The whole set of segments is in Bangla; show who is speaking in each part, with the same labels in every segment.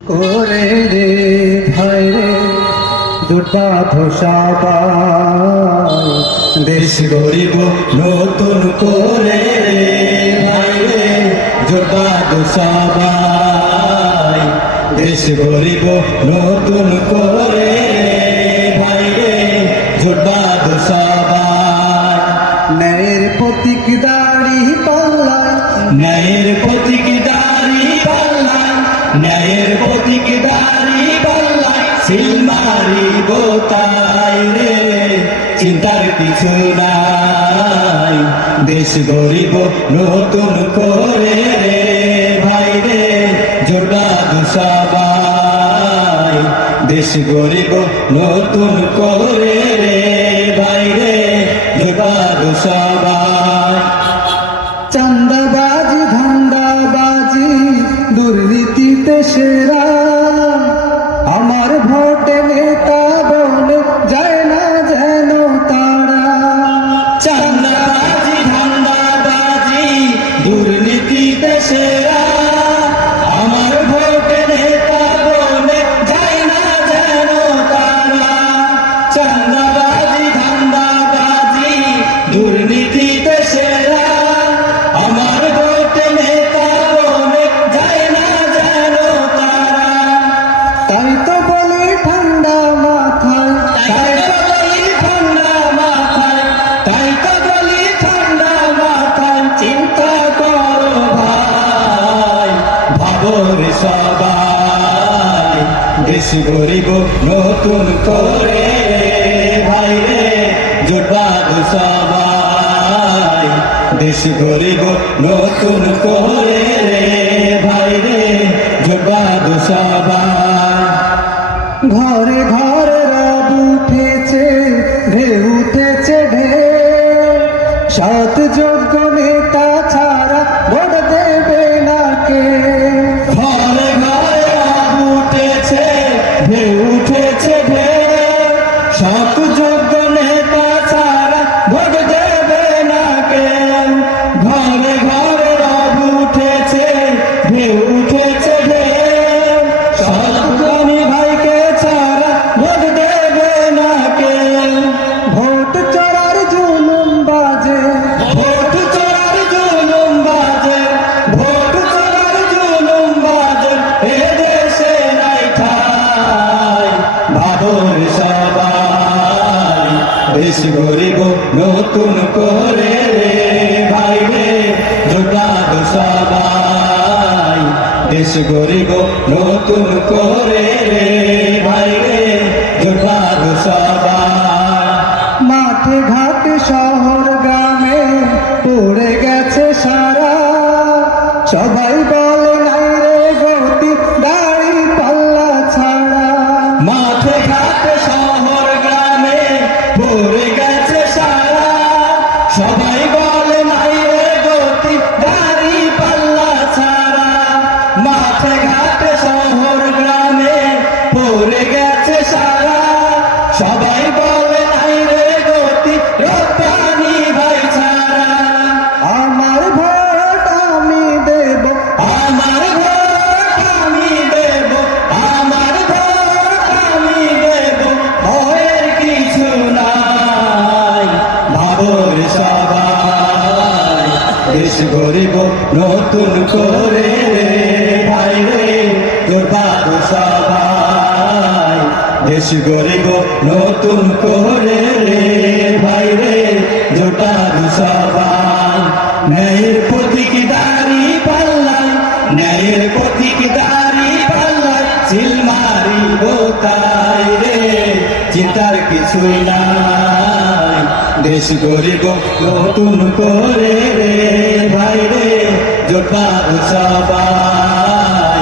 Speaker 1: করে রে, ভাই রে দুটা সাবাই দেশ গরিব নতুন করে রে, ভাই রে দুর্বাধ সাবাই দেশ গরিব নতুন করে সিলমারি গোতাই রে, চিন্তার কিছু নাই। দেশ গরিব নতুন করে রে ভাই রে জোড়া দুসাবাই দেশ গরিব নতুন করে রে ভাই রে জোড়া দুসাবাই চান্দাবাজি, ধান্দাবাজি, দুর্নীতিতে সেরা তাই বলি ঠান্ডা মাথায়, তাই তো মাথায়, তাই বলি ঠান্ডা মাথায়, চিন্তা করো ভাই ভাবর সবাই, দেশ গরিব নতুন করে, ভাই রে, জোটবাদ সবাই, দেশ গরিব নতুন করে সৎ যোগ্য নেতা নতুন করে রে ভাই রে জোটাদ সবাই। দেশ গরিব নতুন করে রে ভাই রে জোটাদ সবাই। মাঠে ঘাটে শহর গ্রামে পড়ে গেছে সারা। সবাই বলে নাই রে গতি দাড়ি পাল্লা ছাড়া। মাঠে ঘাটে শহর গ্রামে পড়ে ঘাটে শহর গ্রামে পড়ে গেছে সারা। সবাই বলে নাই রে গতি রপ্তানি ভাই ছাড়া। আমার ভোট আমি দেব। আমার ভোট আমি দেব আমার ভোট আমি দেব। ভয়ের কিছু নাই ভাবর সবাই। দেশ গরিব নতুন করে। দেশ গরিব, নতুন করে রে ভাই রে, জোটার সবাই ন্যায়ের প্রতীক দাঁড়ি পাল্লাই ন্যায়ের প্রতীক দাঁড়ি পাল্লাই চিল মারি বোতাই রে, চিন্তার কিছুই নাই। দেশ গরিব, নতুন করে রে ভাই রে, জোটার সবাই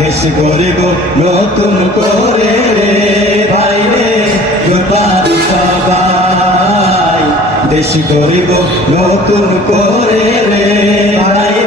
Speaker 1: দেশ গরিব, নতুন করে দেশ গরিব নতুন করে রে